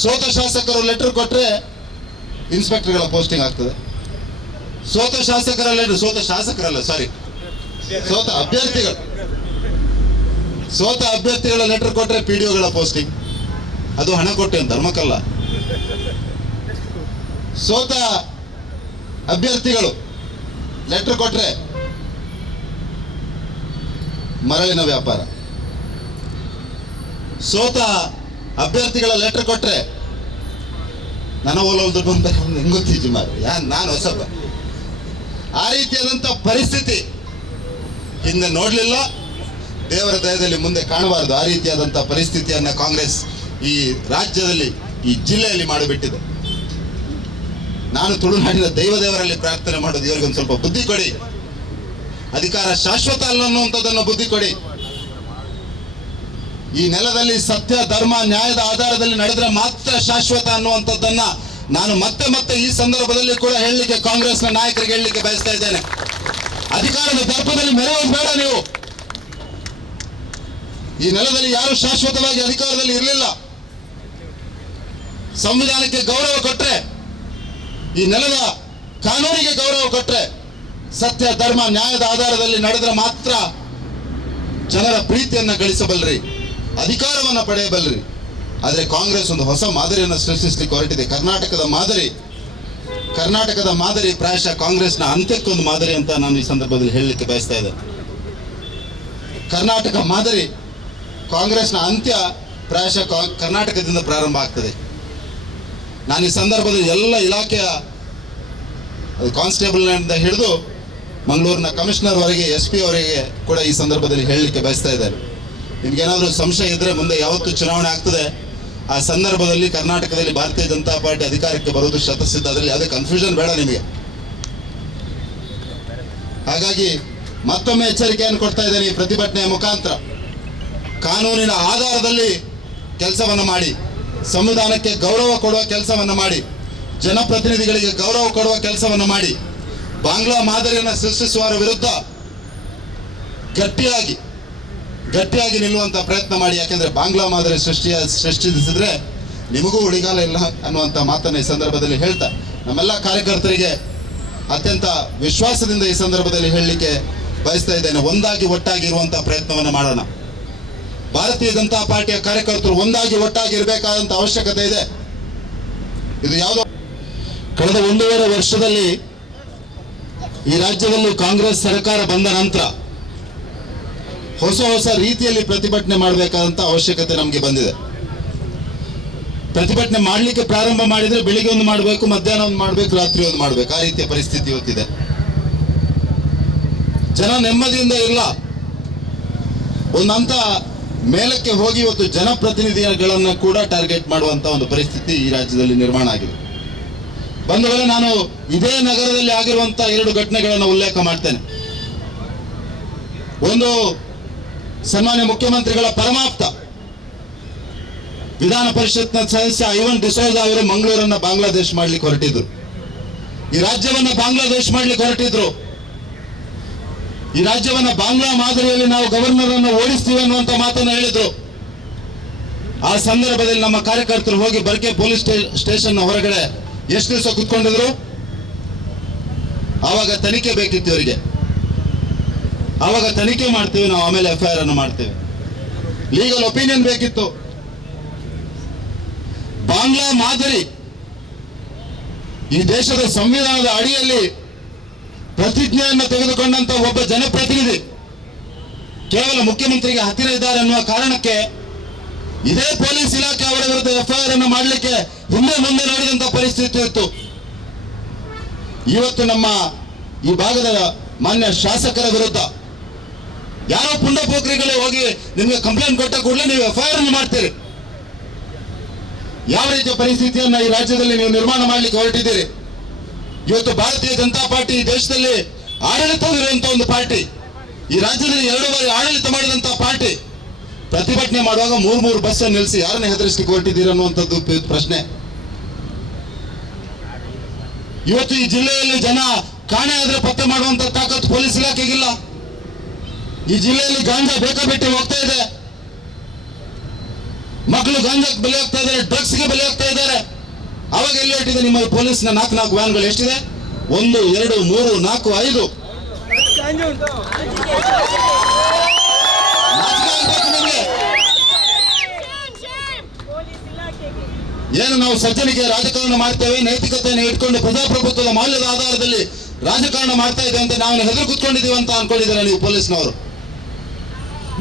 ಸೋತ ಶಾಸಕರು ಲೆಟರ್ ಕೊಟ್ಟರೆ ಇನ್ಸ್ಪೆಕ್ಟರ್ಗಳ ಪೋಸ್ಟಿಂಗ್ ಆಗ್ತದೆ. ಸೋತ ಅಭ್ಯರ್ಥಿಗಳ ಲೆಟರ್ ಕೊಟ್ಟರೆ PDOಗಳ ಪೋಸ್ಟಿಂಗ್, ಅದು ಹಣ ಕೊಟ್ಟೆ ಧರ್ಮಕ್ಕಲ್ಲ. ಸೋತ ಅಭ್ಯರ್ಥಿಗಳು ಲೆಟರ್ ಕೊಟ್ಟರೆ ಮರಳಿನ ವ್ಯಾಪಾರ. ಸೋತ ಅಭ್ಯರ್ಥಿಗಳ ಲೆಟರ್ ಕೊಟ್ಟರೆ ನನ್ನ ಓಲೋಲ್ದು ಹೆಂಗೆ ಗೊತ್ತಿದ್ದು ಮಾರು ನಾನು ಹೊಸಬ. ಆ ರೀತಿಯಾದಂಥ ಪರಿಸ್ಥಿತಿ ಹಿಂದೆ ನೋಡಲಿಲ್ಲ, ದೇವರ ದಯದಲ್ಲಿ ಮುಂದೆ ಕಾಣಬಾರದು. ಆ ರೀತಿಯಾದಂಥ ಪರಿಸ್ಥಿತಿಯನ್ನು ಕಾಂಗ್ರೆಸ್ ಈ ರಾಜ್ಯದಲ್ಲಿ, ಈ ಜಿಲ್ಲೆಯಲ್ಲಿ ಮಾಡಿಬಿಟ್ಟಿದೆ. ನಾನು ತುಳುನಾಡಿನ ದೇವರಲ್ಲಿ ಪ್ರಾರ್ಥನೆ ಮಾಡೋದು, ಇವರಿಗೊಂದು ಸ್ವಲ್ಪ ಬುದ್ಧಿ ಕೊಡಿ. ಅಧಿಕಾರ ಶಾಶ್ವತ ಅಲ್ಲ ಅನ್ನುವಂಥದ್ದನ್ನು ಬುದ್ಧಿ ಕೊಡಿ. ಈ ನೆಲದಲ್ಲಿ ಸತ್ಯ, ಧರ್ಮ, ನ್ಯಾಯದ ಆಧಾರದಲ್ಲಿ ನಡೆದ್ರೆ ಮಾತ್ರ ಶಾಶ್ವತ ಅನ್ನುವಂಥದ್ದನ್ನ ನಾನು ಮತ್ತೆ ಮತ್ತೆ ಈ ಸಂದರ್ಭದಲ್ಲಿ ಕೂಡ ಹೇಳಲಿಕ್ಕೆ, ಕಾಂಗ್ರೆಸ್ನ ನಾಯಕರಿಗೆ ಹೇಳಲಿಕ್ಕೆ ಬಯಸ್ತಾ ಇದ್ದೇನೆ. ಅಧಿಕಾರದ ದರ್ಪದಲ್ಲಿ ಮೆರೆಯೋದು ಬೇಡ ನೀವು. ಈ ನೆಲದಲ್ಲಿ ಯಾರು ಶಾಶ್ವತವಾಗಿ ಅಧಿಕಾರದಲ್ಲಿ ಇರಲಿಲ್ಲ. ಸಂವಿಧಾನಕ್ಕೆ ಗೌರವ ಕೊಟ್ರೆ, ಈ ನೆಲದ ಕಾನೂನಿಗೆ ಗೌರವ ಕೊಟ್ರೆ, ಸತ್ಯ, ಧರ್ಮ, ನ್ಯಾಯದ ಆಧಾರದಲ್ಲಿ ನಡೆದ್ರೆ ಮಾತ್ರ ಜನರ ಪ್ರೀತಿಯನ್ನ ಗಳಿಸಬಲ್ರಿ, ಅಧಿಕಾರವನ್ನ ಪಡೆಯಬಲ್ರಿ. ಆದರೆ ಕಾಂಗ್ರೆಸ್ ಒಂದು ಹೊಸ ಮಾದರಿಯನ್ನು ಸೃಷ್ಟಿಸಲಿಕ್ಕೆ ಹೊರಟಿದೆ. ಕರ್ನಾಟಕದ ಮಾದರಿ ಪ್ರಾಯಶಃ ಕಾಂಗ್ರೆಸ್ನ ಅಂತ್ಯಕ್ಕೊಂದು ಮಾದರಿ ಅಂತ ನಾನು ಈ ಸಂದರ್ಭದಲ್ಲಿ ಹೇಳಲಿಕ್ಕೆ ಬಯಸ್ತಾ ಇದ್ದೇನೆ. ಕರ್ನಾಟಕ ಮಾದರಿ ಕಾಂಗ್ರೆಸ್ನ ಅಂತ್ಯ ಪ್ರಾಯಶಃ ಕರ್ನಾಟಕದಿಂದ ಪ್ರಾರಂಭ ಆಗ್ತದೆ. ನಾನು ಈ ಸಂದರ್ಭದಲ್ಲಿ ಎಲ್ಲ ಇಲಾಖೆಯ ಕಾನ್ಸ್ಟೇಬಲ್ನಿಂದ ಹಿಡಿದು ಮಂಗಳೂರಿನ ಕಮಿಷನರ್ ವರೆಗೆ, SP ಅವರಿಗೆ ಕೂಡ ಈ ಸಂದರ್ಭದಲ್ಲಿ ಹೇಳಲಿಕ್ಕೆ ಬಯಸ್ತಾ ಇದ್ದಾರೆ. ನಿಮ್ಗೇನಾದರೂ ಸಂಶಯ ಇದ್ದರೆ, ಮುಂದೆ ಯಾವತ್ತು ಚುನಾವಣೆ ಆಗ್ತದೆ ಆ ಸಂದರ್ಭದಲ್ಲಿ ಕರ್ನಾಟಕದಲ್ಲಿ ಭಾರತೀಯ ಜನತಾ ಪಾರ್ಟಿ ಅಧಿಕಾರಕ್ಕೆ ಬರೋದು ಶತಸಿದ್ಧ. ಅದರಲ್ಲಿ ಯಾವುದೇ ಕನ್ಫ್ಯೂಷನ್ ಬೇಡ ನಿಮಗೆ. ಹಾಗಾಗಿ ಮತ್ತೊಮ್ಮೆ ಎಚ್ಚರಿಕೆಯನ್ನು ಕೊಡ್ತಾ ಇದ್ದೇನೆ. ಈ ಪ್ರತಿಭಟನೆಯ ಮುಖಾಂತರ ಕಾನೂನಿನ ಆಧಾರದಲ್ಲಿ ಕೆಲಸವನ್ನು ಮಾಡಿ, ಸಂವಿಧಾನಕ್ಕೆ ಗೌರವ ಕೊಡುವ ಕೆಲಸವನ್ನು ಮಾಡಿ, ಜನಪ್ರತಿನಿಧಿಗಳಿಗೆ ಗೌರವ ಕೊಡುವ ಕೆಲಸವನ್ನು ಮಾಡಿ, ಬಾಂಗ್ಲಾ ಮಾದರಿಯನ್ನು ಸೃಷ್ಟಿಸುವವರ ವಿರುದ್ಧ ಗಟ್ಟಿಯಾಗಿ ನಿಲ್ಲುವಂತ ಪ್ರಯತ್ನ ಮಾಡಿ. ಯಾಕೆಂದ್ರೆ ಬಾಂಗ್ಲಾ ಮಾದರಿ ಸೃಷ್ಟಿಸಿದ್ರೆ ನಿಮಗೂ ಉಳಿಗಾಲ ಇಲ್ಲ ಅನ್ನುವಂಥ ಮಾತನ್ನು ಈ ಸಂದರ್ಭದಲ್ಲಿ ಹೇಳ್ತಾ, ನಮ್ಮೆಲ್ಲ ಕಾರ್ಯಕರ್ತರಿಗೆ ಅತ್ಯಂತ ವಿಶ್ವಾಸದಿಂದ ಈ ಸಂದರ್ಭದಲ್ಲಿ ಹೇಳಲಿಕ್ಕೆ ಬಯಸ್ತಾ ಇದ್ದೇನೆ. ಒಟ್ಟಾಗಿ ಇರುವಂತಹ ಪ್ರಯತ್ನವನ್ನು ಮಾಡೋಣ. ಭಾರತೀಯ ಜನತಾ ಪಾರ್ಟಿಯ ಕಾರ್ಯಕರ್ತರು ಒಟ್ಟಾಗಿ ಇರಬೇಕಾದಂತ ಅವಶ್ಯಕತೆ ಇದೆ. ಇದು ಯಾವುದೋ ಕಳೆದ 1.5 ವರ್ಷದಲ್ಲಿ ಈ ರಾಜ್ಯದಲ್ಲಿ ಕಾಂಗ್ರೆಸ್ ಸರ್ಕಾರ ಬಂದ ನಂತರ ಹೊಸ ರೀತಿಯಲ್ಲಿ ಪ್ರತಿಭಟನೆ ಮಾಡಬೇಕಾದಂತ ಅವಶ್ಯಕತೆ ನಮಗೆ ಬಂದಿದೆ. ಪ್ರತಿಭಟನೆ ಮಾಡಲಿಕ್ಕೆ ಪ್ರಾರಂಭ ಮಾಡಿದ್ರೆ ಬೆಳಿಗ್ಗೆ ಒಂದು ಮಾಡಬೇಕು, ಮಧ್ಯಾಹ್ನ ಒಂದು ಮಾಡಬೇಕು, ರಾತ್ರಿ ಒಂದು ಮಾಡಬೇಕು. ಆ ರೀತಿಯ ಪರಿಸ್ಥಿತಿ ಇವತ್ತಿದೆ. ಜನ ನೆಮ್ಮದಿಯಿಂದ ಇಲ್ಲ. ಒಂದು ಹಂತ ಮೇಲಕ್ಕೆ ಹೋಗಿ ಇವತ್ತು ಜನಪ್ರತಿನಿಧಿಗಳನ್ನ ಕೂಡ ಟಾರ್ಗೆಟ್ ಮಾಡುವಂತ ಒಂದು ಪರಿಸ್ಥಿತಿ ಈ ರಾಜ್ಯದಲ್ಲಿ ನಿರ್ಮಾಣ ಆಗಿದೆ. ಬಂಧುಗಳೇ, ನಾನು ಇದೇ ನಗರದಲ್ಲಿ ಆಗಿರುವಂತಹ 2 ಘಟನೆಗಳನ್ನು ಉಲ್ಲೇಖ ಮಾಡ್ತೇನೆ. ಒಂದು, ಸನ್ಮಾನ್ಯ ಮುಖ್ಯಮಂತ್ರಿಗಳ ಪರಮಾಪ್ತ ವಿಧಾನ ಪರಿಷತ್ನ ಸದಸ್ಯ ಐವನ್ ಡಿಸೋಜಾ ಅವರು ಮಂಗಳೂರನ್ನ ಬಾಂಗ್ಲಾದೇಶ್ ಮಾಡ್ಲಿಕ್ಕೆ ಹೊರಟಿದ್ರು. ಈ ರಾಜ್ಯವನ್ನ ಬಾಂಗ್ಲಾದೇಶ್ ಮಾಡ್ಲಿಕ್ಕೆ ಹೊರಟಿದ್ರು. ಈ ರಾಜ್ಯವನ್ನ ಬಾಂಗ್ಲಾ ಮಾದರಿಯಲ್ಲಿ ನಾವು ಗವರ್ನರ್ ಅನ್ನು ಓಡಿಸ್ತೀವಿ ಅನ್ನುವಂತ ಮಾತನ್ನು ಹೇಳಿದ್ರು. ಆ ಸಂದರ್ಭದಲ್ಲಿ ನಮ್ಮ ಕಾರ್ಯಕರ್ತರು ಹೋಗಿ ಬರ್ಕೆ ಪೊಲೀಸ್ ಸ್ಟೇಷನ್ ಹೊರಗಡೆ ಎಷ್ಟು ದಿವಸ ಕುತ್ಕೊಂಡಿದ್ರು. ಆವಾಗ ತನಿಖೆ ಬೇಕಿತ್ತು ಇವರಿಗೆ. ಆವಾಗ ತನಿಖೆ ಮಾಡ್ತೀವಿ ನಾವು, ಆಮೇಲೆ FIR ಅನ್ನು ಮಾಡ್ತೇವೆ. ಲೀಗಲ್ ಒಪಿನಿಯನ್ ಬೇಕಿತ್ತು. ಬಾಂಗ್ಲಾ ಮಾದರಿ ಈ ದೇಶದ ಸಂವಿಧಾನದ ಅಡಿಯಲ್ಲಿ ಪ್ರತಿಜ್ಞೆಯನ್ನು ತೆಗೆದುಕೊಂಡಂತ ಒಬ್ಬ ಜನಪ್ರತಿನಿಧಿ ಕೇವಲ ಮುಖ್ಯಮಂತ್ರಿಗೆ ಹತ್ತಿರ ಇದ್ದಾರೆ ಅನ್ನುವ ಕಾರಣಕ್ಕೆ ಇದೇ ಪೊಲೀಸ್ ಇಲಾಖೆ ಅವರ ವಿರುದ್ಧ FIR ಅನ್ನು ಮಾಡಲಿಕ್ಕೆ ಹಿಂದೆ ಮುಂದೆ ನೋಡಿದಂತ ಪರಿಸ್ಥಿತಿ ಇತ್ತು. ಇವತ್ತು ನಮ್ಮ ಈ ಭಾಗದ ಮಾನ್ಯ ಶಾಸಕರ ವಿರುದ್ಧ ಯಾರೋ ಪುಂಡಪೋಖ್ರಿಗಳೇ ಹೋಗಿ ನಿಮಗೆ ಕಂಪ್ಲೇಂಟ್ ಕೊಟ್ಟ ಕೂಡಲೇ ನೀವು FIR ಅನ್ನು ಮಾಡ್ತೀರಿ. ಯಾವ ರೀತಿಯ ಪರಿಸ್ಥಿತಿಯನ್ನ ಈ ರಾಜ್ಯದಲ್ಲಿ ನೀವು ನಿರ್ಮಾಣ ಮಾಡಲಿಕ್ಕೆ ಹೊರಟಿದ್ದೀರಿ? ಇವತ್ತು ಭಾರತೀಯ ಜನತಾ ಪಾರ್ಟಿ ಈ ದೇಶದಲ್ಲಿ ಆಡಳಿತವಿರುವಂತಹ ಒಂದು ಪಾರ್ಟಿ, ಈ ರಾಜ್ಯದಲ್ಲಿ 2 ಬಾರಿ ಆಡಳಿತ ಮಾಡಿದಂತಹ ಪಾರ್ಟಿ. ಪ್ರತಿಭಟನೆ ಮಾಡುವಾಗ 3 ಬಸ್ ನಿಲ್ಲಿಸಿ ಯಾರನ್ನ ಹೆದರಿಸಲಿಕ್ಕೆ ಹೊರಟಿದ್ದೀರಿ ಅನ್ನುವಂಥದ್ದು ಪ್ರಶ್ನೆ. ಇವತ್ತು ಈ ಜಿಲ್ಲೆಯಲ್ಲಿ ಜನ ಕಾಣೆ ಆದ್ರೆ ಪತ್ತೆ ಮಾಡುವಂತ ತಾಕತ್ತು ಪೊಲೀಸ್ ಇಲಾಖೆಗಿಲ್ಲ. ಈ ಜಿಲ್ಲೆಯಲ್ಲಿ ಗಾಂಜಾ ಬೇಕಾಬಿಟ್ಟಿ ಹೋಗ್ತಾ ಇದೆ. ಮಕ್ಕಳು ಗಾಂಜಾಕ್ಕೆ ಬಲಿ ಆಗ್ತಾ ಇದ್ದಾರೆ, ಡ್ರಗ್ಸ್ಗೆ ಬಲಿ ಆಗ್ತಾ ಕಾರ್ಪೊರೇಟ್ ಇದೆ ನಿಮ್ಮ ಪೊಲೀಸ್ನ 4 ವ್ಯಾನ್ಗಳು ಎಷ್ಟಿದೆ? 1 2 3 4 5. ಏನು ನಾವು ಸಜ್ಜನಿಕೆ ರಾಜಕಾರಣ ಮಾಡ್ತೇವೆ, ನೈತಿಕತೆಯನ್ನು ಇಟ್ಕೊಂಡು ಪ್ರಜಾಪ್ರಭುತ್ವದ ಮೌಲ್ಯದ ಆಧಾರದಲ್ಲಿ ರಾಜಕಾರಣ ಮಾಡ್ತಾ ಇದೆ ಅಂತ ನಾವು ಹೆದರು ಕೂತ್ಕೊಂಡಿದ್ದೀವಿ ಅಂತ ಅನ್ಕೊಂಡಿದ್ದೀರಾ ನೀವು ಪೊಲೀಸ್ನವರು?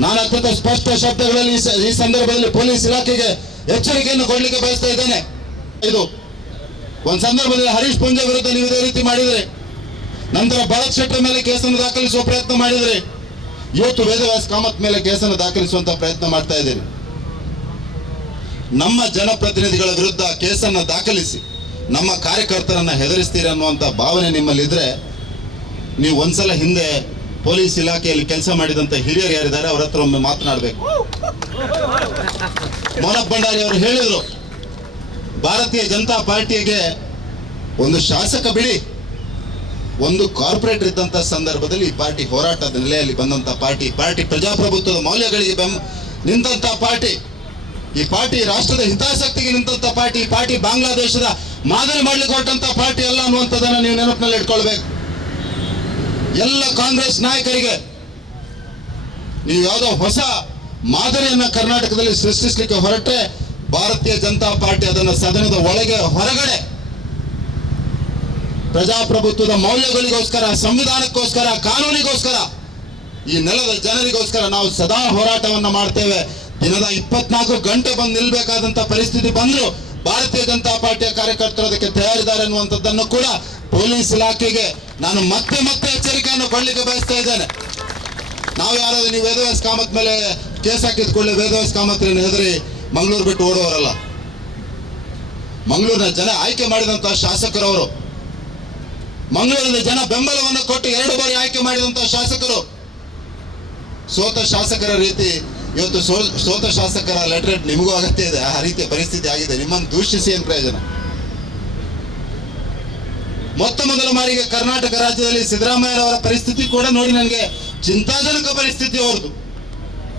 ನಾನು ಅತ್ಯಂತ ಸ್ಪಷ್ಟ ಶಬ್ದಗಳಲ್ಲಿ ಈ ಸಂದರ್ಭದಲ್ಲಿ ಪೊಲೀಸ್ ಇಲಾಖೆಗೆ ಎಚ್ಚರಿಕೆಯನ್ನು ಕೊಡಲಿಕ್ಕೆ ಬಯಸ್ತಾ ಇದ್ದೇನೆ. ಇದು ಒಂದು ಸಂದರ್ಭದಲ್ಲಿ ಹರೀಶ್ ಪೂಂಜಾ ವಿರುದ್ಧ ನೀವು ಇದೇ ರೀತಿ ಮಾಡಿದರೆ, ನಂತರ ಭರತ್ ಶೆಟ್ಟರ್ ಮೇಲೆ ಕೇಸನ್ನು ದಾಖಲಿಸುವ ಪ್ರಯತ್ನ ಮಾಡಿದರೆ, ಇವತ್ತು ವೇದವ್ಯಾಸ್ ಕಾಮತ್ ಮೇಲೆ ಕೇಸನ್ನು ದಾಖಲಿಸುವಂತ ಪ್ರಯತ್ನ ಮಾಡ್ತಾ ಇದ್ದೀರಿ. ನಮ್ಮ ಜನಪ್ರತಿನಿಧಿಗಳ ವಿರುದ್ಧ ಕೇಸನ್ನು ದಾಖಲಿಸಿ ನಮ್ಮ ಕಾರ್ಯಕರ್ತರನ್ನ ಹೆದರಿಸ್ತೀರಿ ಅನ್ನುವಂಥ ಭಾವನೆ ನಿಮ್ಮಲ್ಲಿದ್ರೆ ನೀವು ಒಂದ್ಸಲ ಹಿಂದೆ ಪೊಲೀಸ್ ಇಲಾಖೆಯಲ್ಲಿ ಕೆಲಸ ಮಾಡಿದಂಥ ಹಿರಿಯರು ಯಾರಿದ್ದಾರೆ ಅವರ ಹತ್ರ ಒಮ್ಮೆ ಮಾತನಾಡಬೇಕು. ಮೋನಪ್ಪ ಭಂಡಾರಿ ಅವರು ಹೇಳಿದ್ರು, ಭಾರತೀಯ ಜನತಾ ಪಾರ್ಟಿಗೆ ಒಂದು ಶಾಸಕ ಬಿಡಿ, ಒಂದು ಕಾರ್ಪೊರೇಟರ್ ಇದ್ದಂಥ ಸಂದರ್ಭದಲ್ಲಿ ಈ ಪಾರ್ಟಿ ಹೋರಾಟದ ನೆಲೆಯಲ್ಲಿ ಬಂದಂಥ ಪಾರ್ಟಿ ಪ್ರಜಾಪ್ರಭುತ್ವದ ಮೌಲ್ಯಗಳಿಗೆ ನಿಂತ ಪಾರ್ಟಿ, ಈ ಪಾರ್ಟಿ ರಾಷ್ಟ್ರದ ಹಿತಾಸಕ್ತಿಗೆ ನಿಂತ ಪಾರ್ಟಿ, ಈ ಪಾರ್ಟಿ ಬಾಂಗ್ಲಾದೇಶದ ಮಾದರಿ ಮಾಡ್ಲಿಕ್ಕೆ ಹೊರಟಂತ ಪಾರ್ಟಿ ಅಲ್ಲ ಅನ್ನುವಂಥದ್ದನ್ನ ನೀವು ನೆನಪಿನಲ್ಲಿ ಇಟ್ಕೊಳ್ಬೇಕು. ಎಲ್ಲ ಕಾಂಗ್ರೆಸ್ ನಾಯಕರಿಗೆ ನೀವು ಯಾವುದೋ ಹೊಸ ಮಾದರಿಯನ್ನ ಕರ್ನಾಟಕದಲ್ಲಿ ಸೃಷ್ಟಿಸಲಿಕ್ಕೆ ಹೊರಟ್ರೆ ಭಾರತೀಯ ಜನತಾ ಪಾರ್ಟಿ ಅದನ್ನು ಸದನದ ಒಳಗೆ ಹೊರಗಡೆ ಪ್ರಜಾಪ್ರಭುತ್ವದ ಮೌಲ್ಯಗಳಿಗೋಸ್ಕರ, ಸಂವಿಧಾನಕ್ಕೋಸ್ಕರ, ಕಾನೂನಿಗೋಸ್ಕರ, ಈ ನೆಲದ ಜನರಿಗೋಸ್ಕರ ನಾವು ಸದಾ ಹೋರಾಟವನ್ನ ಮಾಡ್ತೇವೆ. ದಿನದ 24 ಗಂಟೆ ಬಂದು ನಿಲ್ಬೇಕಾದಂತ ಪರಿಸ್ಥಿತಿ ಬಂದ್ರು ಭಾರತೀಯ ಜನತಾ ಪಾರ್ಟಿಯ ಕಾರ್ಯಕರ್ತರು ಅದಕ್ಕೆ ತಯಾರಿದ್ದಾರೆ ಅನ್ನುವಂಥದ್ದನ್ನು ಕೂಡ ಪೊಲೀಸ್ ಇಲಾಖೆಗೆ ನಾನು ಮತ್ತೆ ಎಚ್ಚರಿಕೆಯನ್ನು ಕೊಡಲಿಕ್ಕೆ ಬಯಸ್ತಾ ಇದ್ದೇನೆ. ನಾವು ಯಾರಾದ್ರೂ ನೀವು ವೇದವ್ಯಾಸ್ ಕಾಮತ್ ಮೇಲೆ ಕೇಸ್ ಹಾಕಿದ್ಕೊಳ್ಳಿ, ವೇದವ್ಯಾಸ್ ಕಾಮತ್ ಹೆದರಿ ಮಂಗಳೂರು ಬಿಟ್ಟು ಓಡುವವರಲ್ಲ. ಮಂಗಳೂರಿನ ಜನ ಆಯ್ಕೆ ಮಾಡಿದಂತಹ ಶಾಸಕರವರು, ಮಂಗಳೂರಿನ ಜನ ಬೆಂಬಲವನ್ನು ಕೊಟ್ಟು 2 ಬಾರಿ ಆಯ್ಕೆ ಮಾಡಿದಂತಹ ಶಾಸಕರು, ಸೋತ ಶಾಸಕರ ರೀತಿ ಇವತ್ತು ಸೋತ ಶಾಸಕರ ಲೆಟರ್ ನಿಮಗೂ ಅಗತ್ಯ ಇದೆ. ಆ ರೀತಿಯ ಪರಿಸ್ಥಿತಿ ಆಗಿದೆ. ನಿಮ್ಮನ್ನು ದೂಷಿಸಿ ಏನು ಪ್ರಯೋಜನ? ಮೊದಲ ಬಾರಿಗೆ ಕರ್ನಾಟಕ ರಾಜ್ಯದಲ್ಲಿ ಸಿದ್ದರಾಮಯ್ಯರವರ ಪರಿಸ್ಥಿತಿ ಕೂಡ ನೋಡಿ ನನಗೆ ಚಿಂತಾಜನಕ ಪರಿಸ್ಥಿತಿ ಅವ್ರದ್ದು.